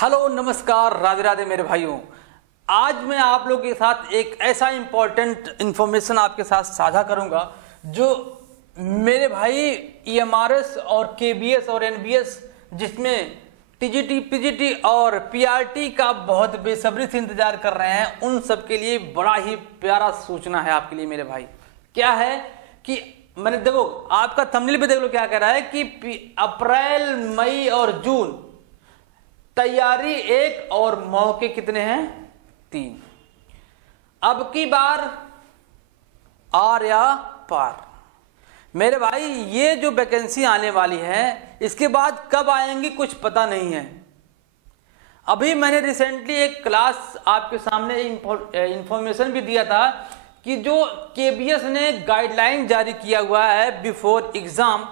Hello नमस्कार राधे राधे मेरे भाइयों। आज मैं आप लोगों के साथ एक ऐसा इंपॉर्टेंट इंफॉर्मेशन आपके साथ साझा करूंगा जो मेरे भाई ईएमआरएस और केबीएस और एनबीएस जिसमें टीजीटी पीजीटी और पीआरटी का बहुत बेसब्री से इंतजार कर रहे हैं, उन सब के लिए बड़ा ही प्यारा सूचना है आपके लिए मेरे भाई। क्या है कि मैंने देखो आपका थंबनेल पे देख लो क्या कह रहा है कि अप्रैल मई और जून तैयारी 1 और मौके कितने हैं 3। अब की बार आर या पार मेरे भाई। ये जो वैकेंसी आने वाली है इसके बाद कब आएंगी कुछ पता नहीं है। अभी मैंने रिसेंटली एक क्लास आपके सामने इंफॉर्मेशन भी दिया था कि जो केबीएस ने गाइडलाइन जारी किया हुआ है बिफोर एग्जाम,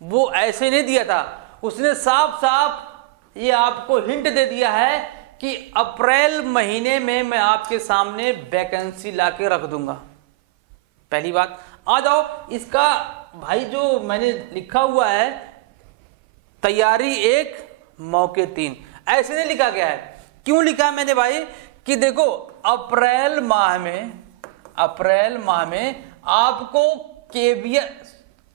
वो ऐसे नहीं दिया था। उसने साफ साफ ये आपको हिंट दे दिया है कि अप्रैल महीने में मैं आपके सामने वैकेंसी लाके रख दूंगा। पहली बात आ जाओ इसका भाई, जो मैंने लिखा हुआ है तैयारी 1 मौके 3, ऐसे नहीं लिखा गया है। क्यों लिखा है मैंने भाई कि देखो अप्रैल माह में आपको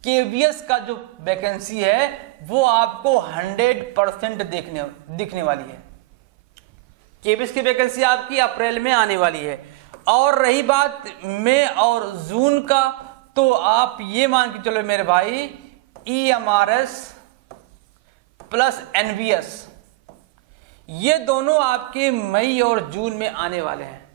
केबीएस का जो वैकेंसी है वो आपको 100% दिखने वाली है। केबीएस की वैकेंसी आपकी अप्रैल में आने वाली है। और रही बात मई और जून का, तो आप ये मान के चलो मेरे भाई ईएमआरएस प्लस एनबीएस ये दोनों आपके मई और जून में आने वाले हैं।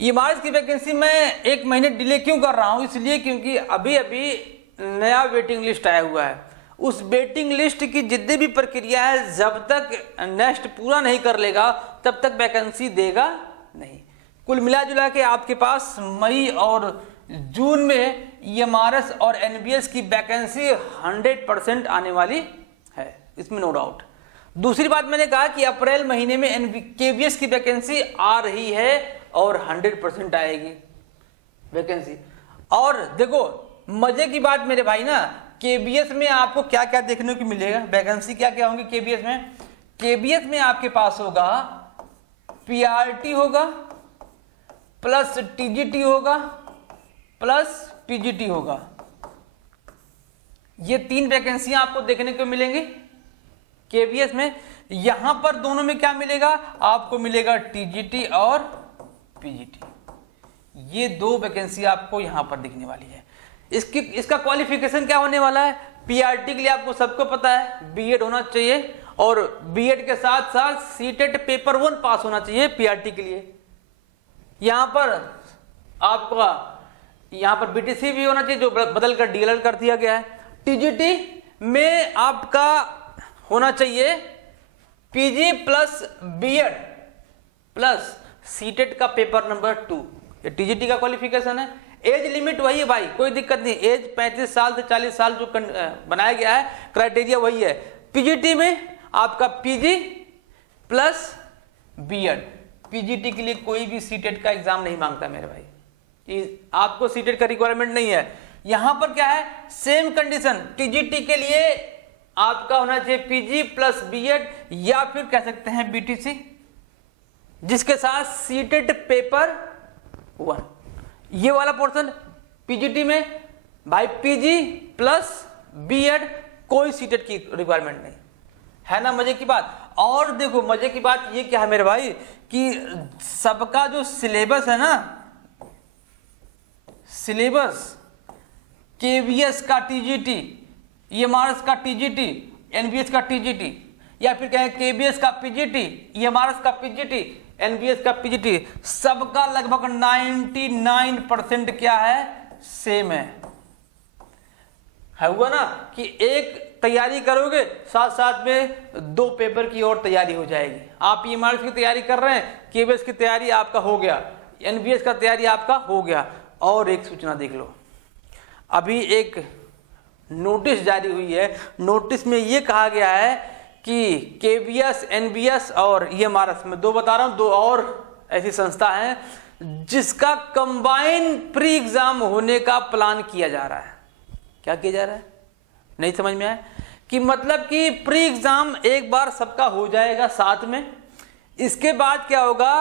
ईएमआरएस की वैकेंसी मैं 1 महीने डिले क्यों कर रहा हूं, इसलिए क्योंकि अभी नया वेटिंग लिस्ट आया हुआ है। उस वेटिंग लिस्ट की जितनी भी प्रक्रिया है, जब तक नेक्स्ट पूरा नहीं कर लेगा तब तक वैकेंसी देगा नहीं। कुल मिला जुला के आपके पास मई और जून में ईएमआरएस और एनबीएस की वैकेंसी 100% आने वाली है, इसमें नो डाउट। दूसरी बात मैंने कहा कि अप्रैल महीने में केबीएस की वैकेंसी आ रही है और 100% आएगी वैकेंसी। और देखो मजे की बात मेरे भाई ना, केबीएस में आपको क्या क्या देखने को मिलेगा, वैकेंसी क्या क्या होंगी केबीएस में। केबीएस में आपके पास होगा पीआरटी होगा प्लस टीजीटी होगा प्लस पीजीटी होगा। ये 3 वैकेंसियां आपको देखने को मिलेंगी केबीएस में। यहां पर दोनों में क्या मिलेगा आपको, मिलेगा टीजीटी और पीजीटी। ये 2 वैकेंसी आपको यहां पर दिखने वाली है। इसका क्वालिफिकेशन क्या होने वाला है। पीआरटी के लिए आपको सबको पता है बीएड होना चाहिए और बीएड के साथ साथ सीटेट पेपर 1 पास होना चाहिए पीआरटी के लिए। यहां पर आपका बीटीसी भी होना चाहिए जो बदल कर डीएलएड कर दिया गया है। टीजीटी में आपका होना चाहिए PG plus BEd plus CTET का पेपर नंबर 2। ये टीजीटी का क्वालिफिकेशन है। एज लिमिट वही है भाई, कोई दिक्कत नहीं। एज 35 साल से 40 साल जो बनाया गया है, क्राइटेरिया वही है। पीजीटी में आपका पीजी प्लस बीएड। पीजीटी के लिए कोई भी सीटेट का एग्जाम नहीं मांगता मेरे भाई, आपको सीटेट का रिक्वायरमेंट नहीं है। यहां पर क्या है, सेम कंडीशन टीजीटी के लिए आपका होना चाहिए पीजी प्लस बीएड या फिर कह सकते हैं बीटीसी, जिसके साथ सीटेट पेपर 1। ये वाला पोर्शन पीजीटी में भाई पीजी प्लस बीएड, कोई सीटेट की रिक्वायरमेंट नहीं है ना। मजे की बात। और देखो मजे की बात ये क्या है मेरे भाई कि सबका जो सिलेबस है ना, सिलेबस केबीएस का टीजीटी, ईएमआरएस का टीजीटी, एनबीएस का टीजीटी, या फिर कहें केबीएस का पीजीटी, ईएमआरएस का पीजीटी, एनबीएस का पीजीटी, सबका लगभग 99% क्या है, सेम है हुआ ना कि एक तैयारी करोगे साथ साथ में 2 पेपर की और तैयारी हो जाएगी। आप ईएमआरएस की तैयारी कर रहे हैं, केबीएस की तैयारी आपका हो गया, एनबीएस का तैयारी आपका हो गया। और एक सूचना देख लो, अभी एक नोटिस जारी हुई है। नोटिस में ये कहा गया है कि केबीएस, एनबीएस और ईएमआरएस में 2 बता रहा हूं, 2 और ऐसी संस्था है जिसका कंबाइन प्री एग्जाम होने का प्लान किया जा रहा है। क्या किया जा रहा है, नहीं समझ में आया? कि मतलब कि प्री एग्जाम एक बार सबका हो जाएगा साथ में, इसके बाद क्या होगा,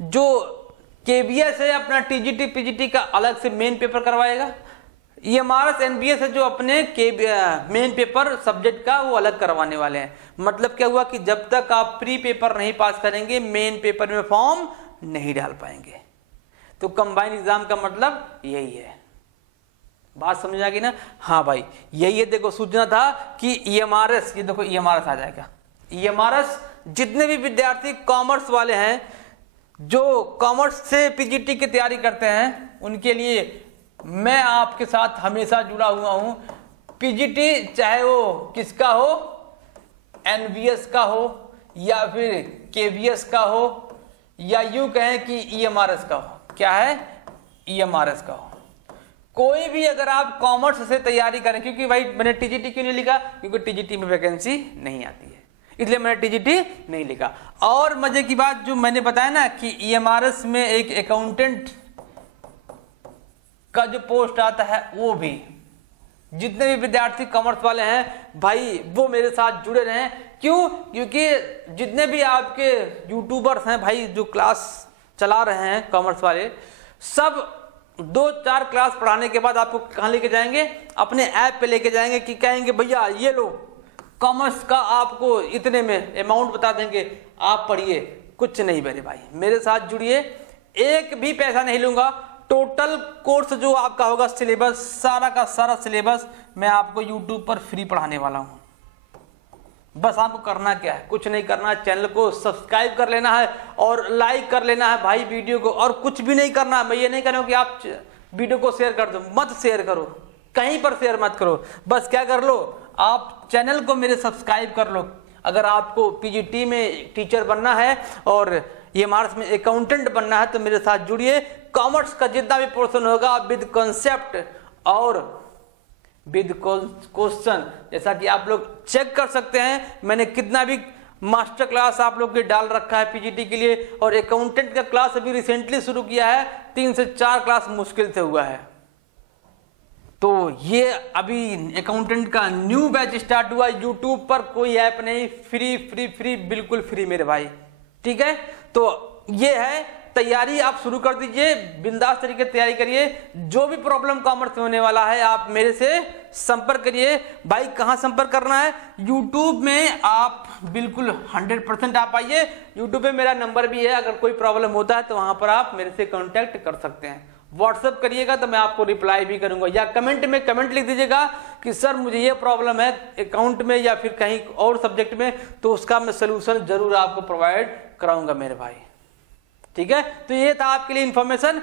जो केवीएस है अपना टीजीटी पीजीटी का अलग से मेन पेपर करवाएगा, ईएमआरएस एनबीएस है जो अपने मेन पेपर सब्जेक्ट का वो अलग करवाने वाले हैं। मतलब क्या हुआ कि जब तक आप प्री पेपर नहीं पास करेंगे मेन पेपर में फॉर्म नहीं डाल पाएंगे। तो कंबाइन एग्जाम का मतलब यही है, बात समझ आ गई ना? हाँ भाई यही है, देखो सूचना था कि ईएमआरएस, ये देखो ईएमआरएस आ जाएगा। ईएमआरएस जितने भी विद्यार्थी कॉमर्स वाले हैं जो कॉमर्स से पीजीटी की तैयारी करते हैं उनके लिए मैं आपके साथ हमेशा जुड़ा हुआ हूं। पीजीटी चाहे वो किसका हो, एनवीएस का हो या फिर केवीएस का हो या यूं कहें कि ईएमआरएस का हो। क्या है? ईएमआरएस का हो। कोई भी अगर आप कॉमर्स से तैयारी करें, क्योंकि भाई मैंने टीजीटी क्यों नहीं लिखा, क्योंकि टीजीटी में वैकेंसी नहीं आती है, इसलिए मैंने टीजीटी नहीं लिखा। और मजे की बात जो मैंने बताया ना कि ईएमआरएस में एक अकाउंटेंट का जो पोस्ट आता है, वो भी जितने भी विद्यार्थी कॉमर्स वाले हैं भाई वो मेरे साथ जुड़े रहें। क्यों? क्योंकि जितने भी आपके यूट्यूबर्स हैं भाई जो क्लास चला रहे हैं कॉमर्स वाले, सब 2-4 क्लास पढ़ाने के बाद आपको कहाँ लेके जाएंगे, अपने ऐप पे लेके जाएंगे कि कहेंगे भैया ये लो कॉमर्स का आपको इतने में अमाउंट बता देंगे, आप पढ़िए। कुछ नहीं मेरे भाई, मेरे साथ जुड़िए, एक भी पैसा नहीं लूंगा। टोटल कोर्स जो आपका होगा सिलेबस, सारा का सारा सिलेबस मैं आपको यूट्यूब पर फ्री पढ़ाने वाला हूं। बस आपको करना क्या है, कुछ नहीं करना, चैनल को सब्सक्राइब कर लेना है और लाइक कर लेना है भाई वीडियो को, और कुछ भी नहीं करना। मैं ये नहीं कह रहा हूं कि आप वीडियो को शेयर कर दो, मत शेयर करो, कहीं पर शेयर मत करो। बस क्या कर लो, आप चैनल को मेरे सब्सक्राइब कर लो। अगर आपको पीजीटी में टीचर बनना है और ईएमआरएस में अकाउंटेंट बनना है तो मेरे साथ जुड़िए। कॉमर्स का जितना भी पोर्शन होगा विद कॉन्सेप्ट और विद क्वेश्चन, जैसा कि आप लोग चेक कर सकते हैं, मैंने कितना भी मास्टर क्लास आप लोग के डाल रखा है पीजीटी के लिए। और अकाउंटेंट का क्लास अभी रिसेंटली शुरू किया है, 3 से 4 क्लास मुश्किल से हुआ है। तो ये अभी अकाउंटेंट का न्यू बैच स्टार्ट हुआ यूट्यूब पर, कोई ऐप नहीं, फ्री फ्री फ्री, बिल्कुल फ्री मेरे भाई, ठीक है? तो ये है तैयारी, आप शुरू कर दीजिए, बिंदास तरीके से तैयारी करिए। जो भी प्रॉब्लम कॉमर्स में होने वाला है आप मेरे से संपर्क करिए। भाई कहाँ संपर्क करना है? यूट्यूब में आप बिल्कुल 100% आप आइए, यूट्यूब पे मेरा नंबर भी है, अगर कोई प्रॉब्लम होता है तो वहां पर आप मेरे से कांटेक्ट कर सकते हैं। व्हाट्सएप करिएगा तो मैं आपको रिप्लाई भी करूंगा, या कमेंट में कमेंट लिख दीजिएगा कि सर मुझे ये प्रॉब्लम है अकाउंट में या फिर कहीं और सब्जेक्ट में, तो उसका मैं सोल्यूशन जरूर आपको प्रोवाइड कराऊंगा मेरे भाई, ठीक है? तो ये था आपके लिए इंफॉर्मेशन।